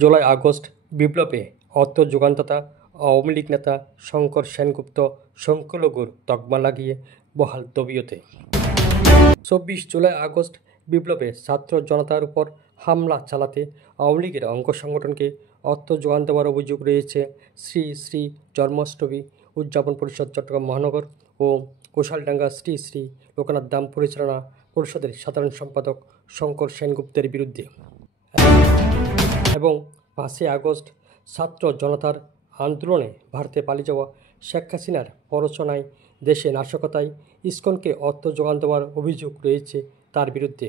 July August বিপ্লবে অর্থ যোগানদাতা আওয়ামী লীগ নেতা শঙ্কর সেনগুপ্ত সংখ্যালঘুর তকমা লাগিয়ে বহাল তবিয়তে। ২৪ জুলাই আগস্ট বিপ্লবে ছাত্র জনতার উপর হামলা চালাতে আওয়ামী লীগের অঙ্গ সংগঠনকে অর্থ যোগান দেওয়ার অভিযোগ রয়েছে শ্রী শ্রী জন্মাষ্টমী উদযাপন পরিষদ চট্টগ্রাম মহানগর ও কোষালডাঙ্গা শ্রী শ্রী লোকনাথ ধাম পরিচালনা পরিষদের সাধারণ সম্পাদক শঙ্কর সেনগুপ্তের বিরুদ্ধে। এবং ৫ই আগস্ট ছাত্র জনতার আন্দোলনে ভারতে পালিয়ে যাওয়া শেখ হাসিনার প্ররোচনায় দেশে নাশকতায় ইসকনকে অর্থ যোগান দেওয়ার অভিযোগ রয়েছে তার বিরুদ্ধে।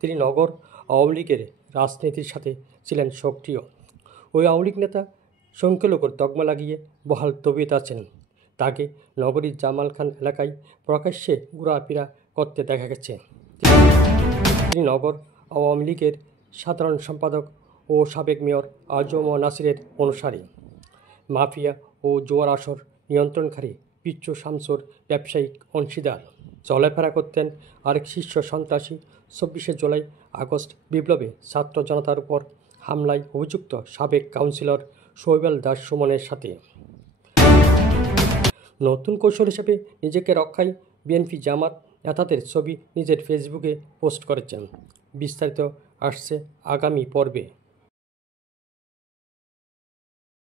তিনি নগর আওয়ামী লীগের রাজনীতির সাথে ছিলেন সক্রিয়। ওই আওয়ামী লীগ নেতা সংখ্যালঘুর তকমা লাগিয়ে বহাল তবিয়তে আছেন। তাকে নগরীর জামাল খান এলাকায় প্রকাশ্যে ঘোরাফেরা করতে দেখা গেছে। তিনি নগর আওয়ামী লীগের সাধারণ সম্পাদক ও সাবেক মেয়র আজম নাসিরের অনুসারী। মাফিয়া ও জোয়ার আসর নিয়ন্ত্রণকারী পিচ্চু শামসুর ব্যবসায়িক অংশীদার। চলাফেরা করতেন আরেক শীর্ষ সন্ত্রাসী ২৪শে জুলাই আগস্ট বিপ্লবে ছাত্র জনতার উপর হামলায় অভিযুক্ত সাবেক কাউন্সিলর শৈবাল দাস সুমনের সাথে। নতুন কৌশল হিসেবে নিজেকে রক্ষায় বিএনপি জামাত নেতাদের ছবি নিজের ফেসবুকে পোস্ট করেছেন। বিস্তারিত আসছে আগামী পর্বে।